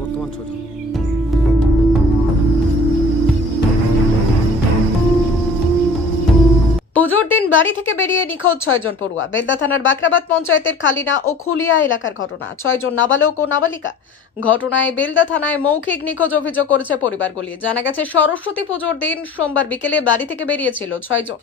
বর্তমান 6 জন। পুজোর দিন বাড়ি থেকে বেরিয়ে নিখোঁজ 6 জন পড়ুয়া। বেলদা থানার বাকরাবাদ পঞ্চায়েতের খালিনা ও খুলিয়া এলাকার ঘটনা। 6 জন নাবালক ও নাবালিকা। ঘটনায় বেলদা থানায় মৌখিক নিখোঁজ অভিযোগ করেছে পরিবারগুলি। জানা গেছে সরস্বতী পুজোর দিন সোমবার বিকেলে বাড়ি থেকে বেরিয়েছিল 6 জন।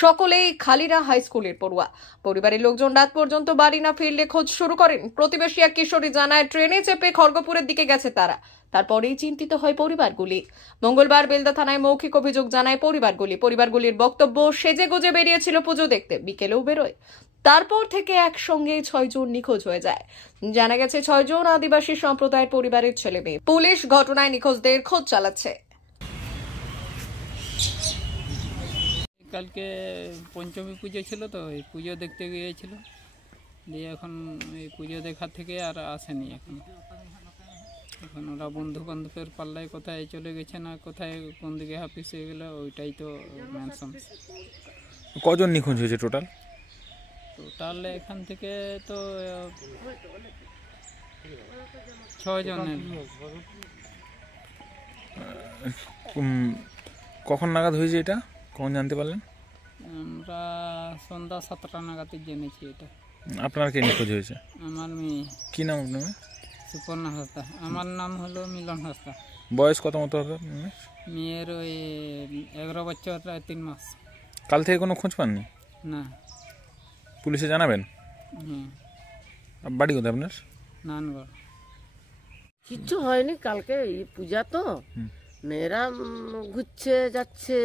সকলেই খালিনা হাই স্কুলের পড়ুয়া। পরিবারের লোকজন রাত পর্যন্ত বাড়ি না ফিরলে খোঁজ শুরু করেন। প্রতিবেশী এক কিশোরী জানায় ট্রেনে চেপে খড়গপুরের দিকে গেছে তারা। তারপরেই চিন্তিত হয় পরিবারগুলি। মঙ্গলবার বেলদা থানায় মৌখিক অভিযোগ জানায় পরিবারগুলির বক্তব্য, সেজে গুজে বেরিয়েছিল পুজো দেখতে, বিকেলেও বেরোয়। তারপর থেকে একসঙ্গে 6 জন নিখোঁজ হয়ে যায়। জানা গেছে 6 জন আদিবাসী সম্প্রদায়ের পরিবারের ছেলে মেয়ে। পুলিশ ঘটনায় নিখোঁজদের খোঁজ চালাচ্ছে। কালকে পঞ্চমী পুজো ছিল, তো এই পুজো দেখতে গিয়েছিল, দিয়ে এখন এই পুজো দেখার থেকে আর আসেনি। এখন ওরা বন্ধু বান্ধবের পাল্লায় কোথায় চলে গেছে না কোথায় কোন দিকে হাফিস হয়ে গেল, ওইটাই তো মেন সমস্যা। কজন নিখোঁজ হয়েছে টোটাল? এখান থেকে তো 6 জনের। কখন নাগাদ হয়েছে এটা, কখন জানতে পারলেন? আমরা সন্ধ্যা 7টা নাগাদ জেনেছি এটা। আপনার কে নিখোঁজ হয়েছে? আমার মেয়ে। কি নাম আপনার? সুপর্ণা হাঁসদা। আমার নাম হলো মিলন হাঁসদা। বয়স কত মতো হবে? মেয়ের ওই 11 বছর 3 মাস। কাল থেকে কোনো খোঁজ পাননি? না। পুলিশে জানাবেন? বাড়ি কোথায় আপনার? নানগড়। কিচ্ছু হয়নি, কালকে পূজা তো মেয়েরা ঘুরছে যাচ্ছে,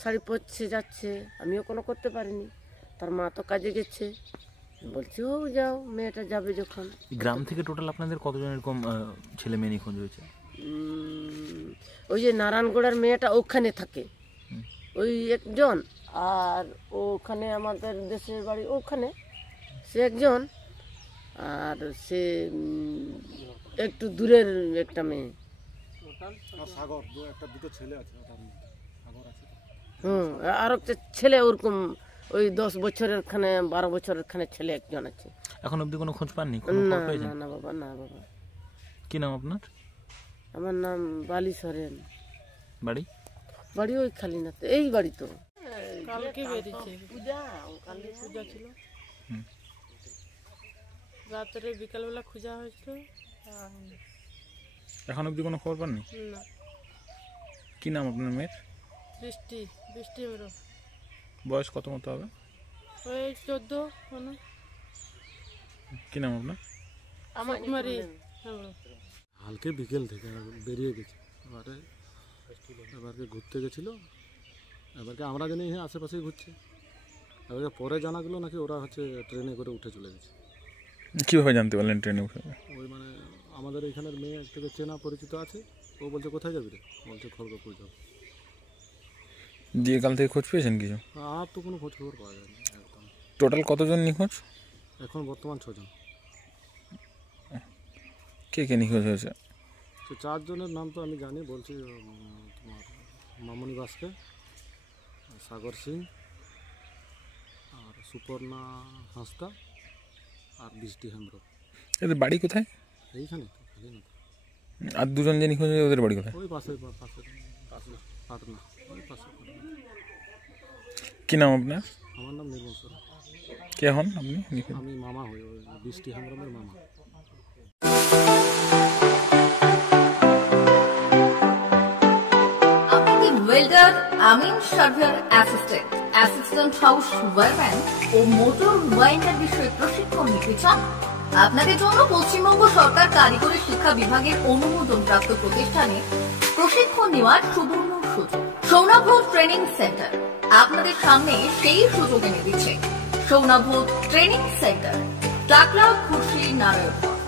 শাড়ি পরছে যাচ্ছে, আমিও কোনো করতে পারিনি। তার মা তো কাজে গেছে, বলছি ও যাও, মেয়েটা যাবে যখন। গ্রাম থেকে টোটাল আপনাদের কতজন এরকম ছেলে মেয়ে নিখোঁজ হয়েছে? ওই যে নারায়ণগড়ের মেয়েটা ওখানে থাকে, ওই একজন, আর ওখানে আমাদের দেশের বাড়ি ওখানে, সে একজন, আর সে একটু দূরের একটা মেয়ে। আর একটা ছেলে ওরকম ওই 10 বছরের খানে 12 বছরের খানে ছেলে একজন আছে। এখন অবধি কোনো খোঁজ পাননি? না না বাবা, না বাবা। কি নাম আপনার? আমার নাম বালি সরেন। বাড়ি? বাড়ি ওই খালিনাতে, এই বাড়ি তো। কালকে বেরিয়েছে কালকে পূজা ছিল, রাত্রে বিকালবেলা খোঁজা হয়েছিল। এখন অবধি কোনো খবর পাননি? না। কি নাম আপনার মেয়ের? বৃষ্টি মেরো। বয়স কত মতো হবে? ওই 14 কোনো। কি নাম আপনার? আমার মারি। কালকে বিকেল থেকে বেরিয়ে গেছে, এবারকে ঘুরতে গেছিল, এবারকে আমরা জানি আশেপাশেই ঘুরছে, এবারকে পরে জানা গেলো নাকি ওরা ট্রেনে করে উঠে চলে গেছে। কীভাবে জানতে পারলেন ট্রেনে উঠে? ওই আমাদের এখানের মেয়ে থেকে চেনা পরিচিত আছে, ও বলছে কোথায় যাবি রে, বলছে খড়গপুর যাবো। দিয়ে কাল থেকে খোঁজ পেয়েছেন কিছু? আর তো কোনো খোঁজ খবর পাওয়া যায়নি একদম। টোটাল কতজন নিখোঁজ? এখন বর্তমান 6 জন। কে কে নিখোঁজ হয়েছে? তো 4 জনের নাম তো আমি জানি, বলছি তোমার মামনি বাস্কে, সাগর সিং, আর সুপর্ণা হাঁসদা, আর বৃষ্টি হেমব্রম। এদের বাড়ি কোথায়? এইখানে। আর 2 জন যে নিখোঁজ হয়েছে ওদের বাড়ি কোথায়? ওই পাশে পাটনা, ওই পাশে। কি নাম আপনার? আমার নাম নির্মল সরেন। কে হন আপনি? আমি মামা হই, ওই বৃষ্টি হেমব্রমের মামা। ওয়েল্ডার আমিন সার্ভেয়ার অ্যাসিস্ট্যান্ট হাউস ওয়ারম্যান ও মোটর ওয়াইন্ডার বিষয়ে প্রশিক্ষণ নিতে চান? আপনাদের জন্য পশ্চিমবঙ্গ সরকার কারিগরি শিক্ষা বিভাগের অনুমোদনপ্রাপ্ত প্রতিষ্ঠানে প্রশিক্ষণ নেওয়ার সুবর্ণ সুযোগ। সৌনাভ ট্রেনিং সেন্টার আপনাদের সামনে সেই সুযোগ এনে দিচ্ছে। সৌনাভ ট্রেনিং সেন্টার, টাকলা, খুশি, নারায়ণগড়।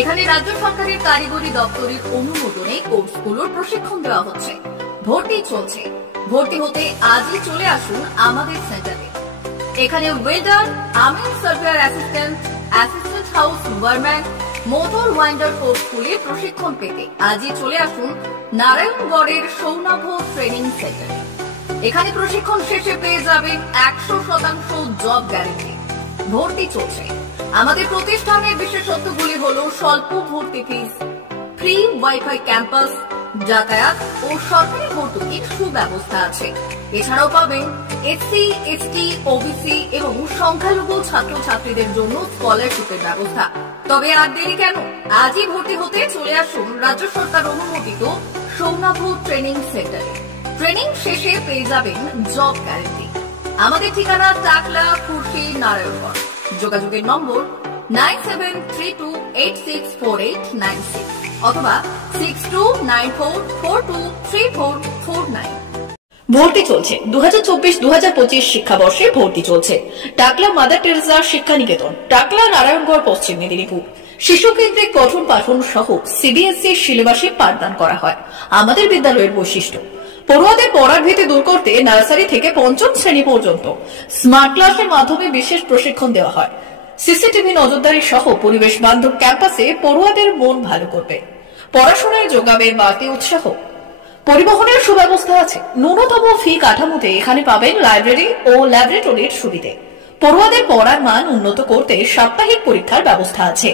এখানে রাজ্য সরকারের কারিগরি দপ্তরের অনুমোদনে কোর্সগুলোর প্রশিক্ষণ দেওয়া হচ্ছে। ভর্তি চলছে। ভর্তি হতে আজই চলে আসুন আমাদের সেন্টারে। এখানে ওয়েল্ডার, আমিন surveyor assistant house wireman, motor winder কোর্সগুলির প্রশিক্ষণ পেতে আজই চলে আসুন নারায়ণগড়ের সৌনাভ ট্রেনিং সেন্টারে। এখানে প্রশিক্ষণ শেষে পেয়ে যাবেন 100% জব গ্যারেন্টি। ভর্তি চলছে। আমাদের প্রতিষ্ঠানের বিশেষত্বগুলি হলো স্বল্প ভর্তি ফিস, ফ্রি ওয়াইফাই ক্যাম্পাস, যাতায়াত ও সরকারি ভর্তুকির সুব্যবস্থা আছে। এছাড়াও পাবেন এসসি, এসটি, ওবিসি এবং সংখ্যালঘু ছাত্রছাত্রীদের জন্য স্কলারশিপের ব্যবস্থা। তবে আর দেরি কেন, আজই ভর্তি হতে চলে আসুন রাজ্য সরকার অনুমোদিত সৌনাভ ট্রেনিং সেন্টারে। ট্রেনিং শেষে পেয়ে যাবেন জব গ্যারান্টি। আমাদের ঠিকানা টাকলা, খুরশি, নারায়ণগঞ্জ। যোগাযোগের নম্বর 9732864896 অথবা 6294423449। ভর্তি চলছে 2024-2025 শিক্ষাবর্ষে ভর্তি চলছে। টাকলা মাদার টেরেসা শিক্ষা নিকেতন, টাকলা, নারায়ণগড়, পশ্চিম মেদিনীপুর। শিশু কেন্দ্রিক পঠন পাঠন সহ সিবিএসসি সিলেবাসে পাঠদান করা হয়। আমাদের বিদ্যালয়ের বৈশিষ্ট্য, পড়ুয়াদের পড়ার ভীতি দূর করতে নার্সারি থেকে পঞ্চম শ্রেণী পর্যন্ত স্মার্ট ক্লাসের মাধ্যমে বিশেষ প্রশিক্ষণ দেওয়া হয়। সিসিটিভি নজরদারি সহ পরিবেশ বান্ধব ক্যাম্পাসে পড়ুয়াদের মন ভালো করবে, পড়াশোনায় যোগাবে বাড়তি উৎসাহ। পরিবহনের সুব্যবস্থা আছে। ন্যূনতম ফি কাঠামোতে এখানে পাবেন লাইব্রেরি ও ল্যাবরেটরির সুবিধে। পড়ুয়াদের পড়ার মান উন্নত করতে সাপ্তাহিক পরীক্ষার ব্যবস্থা আছে।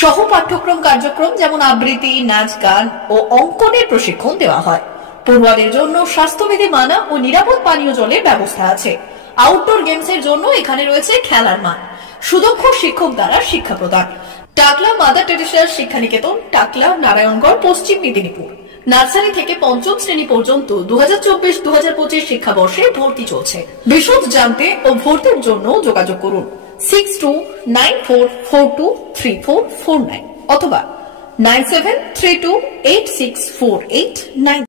সহ পাঠ্যক্রম কার্যক্রম যেমন আবৃত্তি, নাচ, গান ও অঙ্কনের প্রশিক্ষণ দেওয়া হয়। পড়ুয়াদের জন্য স্বাস্থ্যবিধি মানা ও নিরাপদ পানীয় জলের ব্যবস্থা আছে। আউটডোর গেমসের জন্য এখানে রয়েছে খেলার মাঠ। সুদক্ষ শিক্ষক দ্বারা শিক্ষা প্রদান। টাকলা মাদার টেরেসা শিক্ষা নিকেতন, টাকলা, নারায়ণগড়, পশ্চিম মেদিনীপুর। নার্সারি থেকে পঞ্চম শ্রেণী পর্যন্ত 2024-2025 শিক্ষাবর্ষে ভর্তি চলছে। বিশদ জানতে ও ভর্তির জন্য যোগাযোগ করুন 6294423449 অথবা 9732864890।